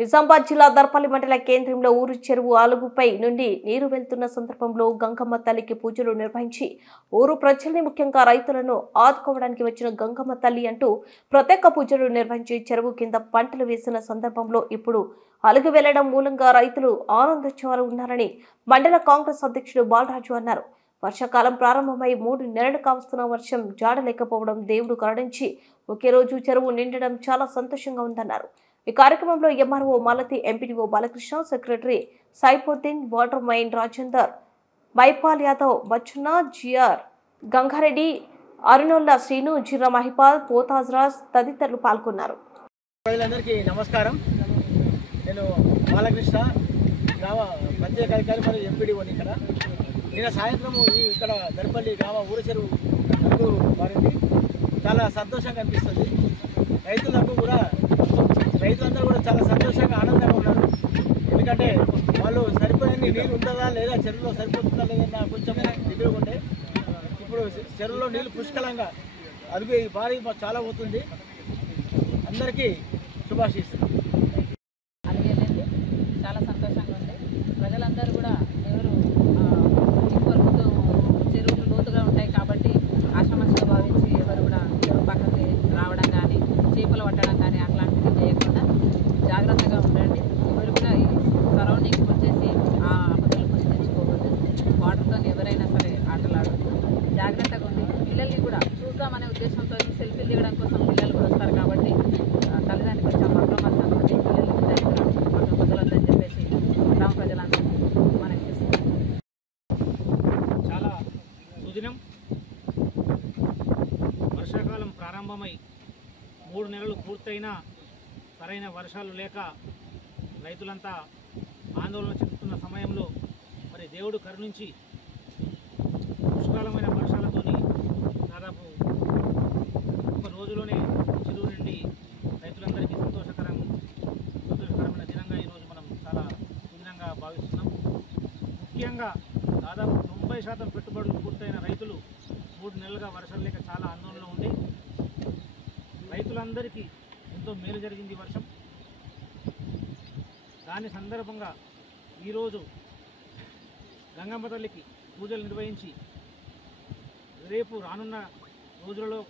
నిజామాబాద్ జిల్లా దర్పల్లి మండల కేంద్రంలో ఊరు చెరువు ఆలుగుపై నుండి నీరు వెళ్తున్న సందర్భంలో గంగమ్మ తల్లికి పూజలు నిర్వహించి ఊరు ప్రజల్ని ముఖ్యంగా రైతులను ఆదుకోవడానికి వచ్చిన గంగమ్మ తల్లి అంటూ ప్రత్యేక పూజలు నిర్వహించి చెరువు కింద పంటలు వేసిన సందర్భంలో ఇప్పుడు అలుగు వెళ్లడం మూలంగా రైతులు ఆనందోత్సవాలు ఉన్నారని మండల కాంగ్రెస్ అధ్యక్షుడు బాలరాజు అన్నారు. వర్షాకాలం ప్రారంభమై 3 నెలలు కావస్తున్న వర్షం జాడలేకపోవడం దేవుడు కరుణించి ఒకే రోజు చెరువు నిండడం చాలా సంతోషంగా ఉందన్నారు. ఈ కార్యక్రమంలో MRO Malathi, MPDO Balakrishna, secretary Saifuddin, water man Rajender, Mahipal Yadav, Bachanna, GR Gangareddy, Arunolla Srinu, Jirra Mahipal, Potharaj తదితరులు పాల్గొన్నారు. నమస్కారం. నేను బాలకృష్ణ, గ్రామ ప్రత్యేక అధికారి మరియు ఎంపీడీఓని. నిన్న సాయంత్రం ఇక్కడ దర్పల్లి గ్రామ ఊరు చెరువు అడుగు మారింది. చాలా సంతోషంగా అనిపిస్తుంది. రైతులందరూ కూడా చాలా సంతోషంగా ఆనందంగా ఉన్నారు. ఎందుకంటే వాళ్ళు సరిపోయిన నీళ్ళు ఉంటుందా లేదా, చెరువులో సరిపోతుందా లేదన్న కొంచెం దిగులు ఉండే. ఇప్పుడు చెరువులో నీళ్ళు పుష్కలంగా అదుగు భారీ చాలా పోతుంది. అందరికీ శుభాశిస్తున్నాం. చాలా సంతోషంగా ఉంది. ప్రజలందరూ కూడా ఎవరు చెరువులు లోతుగా ఉంటాయి కాబట్టి ఆశ్రమంగా భావించి ఎవరు కూడా చెరువు పక్కకి రావడం కానీ, చేపలు పట్టడం కానీ అట్లాంటివి చేయకుండా జాగ్రత్తగా ఉండండి. ఎవరు కూడా ఈ సరౌండింగ్స్ వచ్చేసి ఆ ఆపదలు కొని తెచ్చుకోవద్దు. వాటర్తో ఎవరైనా సరే ఆటలాడవద్దు. జాగ్రత్తగా ఉంది. పిల్లల్ని కూడా చూద్దామనే ఉద్దేశంతో సెల్ఫీలు దిగడం కోసం పిల్లలు కూడా వస్తారు కాబట్టి తల్లిదండ్రులు కొంచెం అప్రమత్తంగా ఉండి పిల్లల్ని పక్కన వదలొద్దని చెప్పేసి గ్రామ ప్రజలందరూ మనకి చేస్తున్నారు. చాలా సుదినం. వర్షాకాలం ప్రారంభమై 3 నెలలు పూర్తయినా సరైన వర్షాలు లేక రైతులంతా ఆందోళన చెందుతున్న సమయంలో మరి దేవుడు కరుణించి పుష్కలమైన వర్షాలతోని దాదాపు ఒక రోజులోనే చెరువు నుండి రైతులందరికీ సంతోషకరమైన దినంగా ఈరోజు మనం చాలా సుదినంగా భావిస్తున్నాం. ముఖ్యంగా దాదాపు 90% పెట్టుబడులు పూర్తయిన రైతులు 3 నెలలుగా వర్షాలు లేక చాలా ఆందోళనలో ఉండి రైతులందరికీ ఎంతో మేలు జరిగింది వర్షం. దాని సందర్భంగా ఈరోజు గంగమ్మ తల్లికి పూజలు నిర్వహించి రేపు రానున్న రోజులలో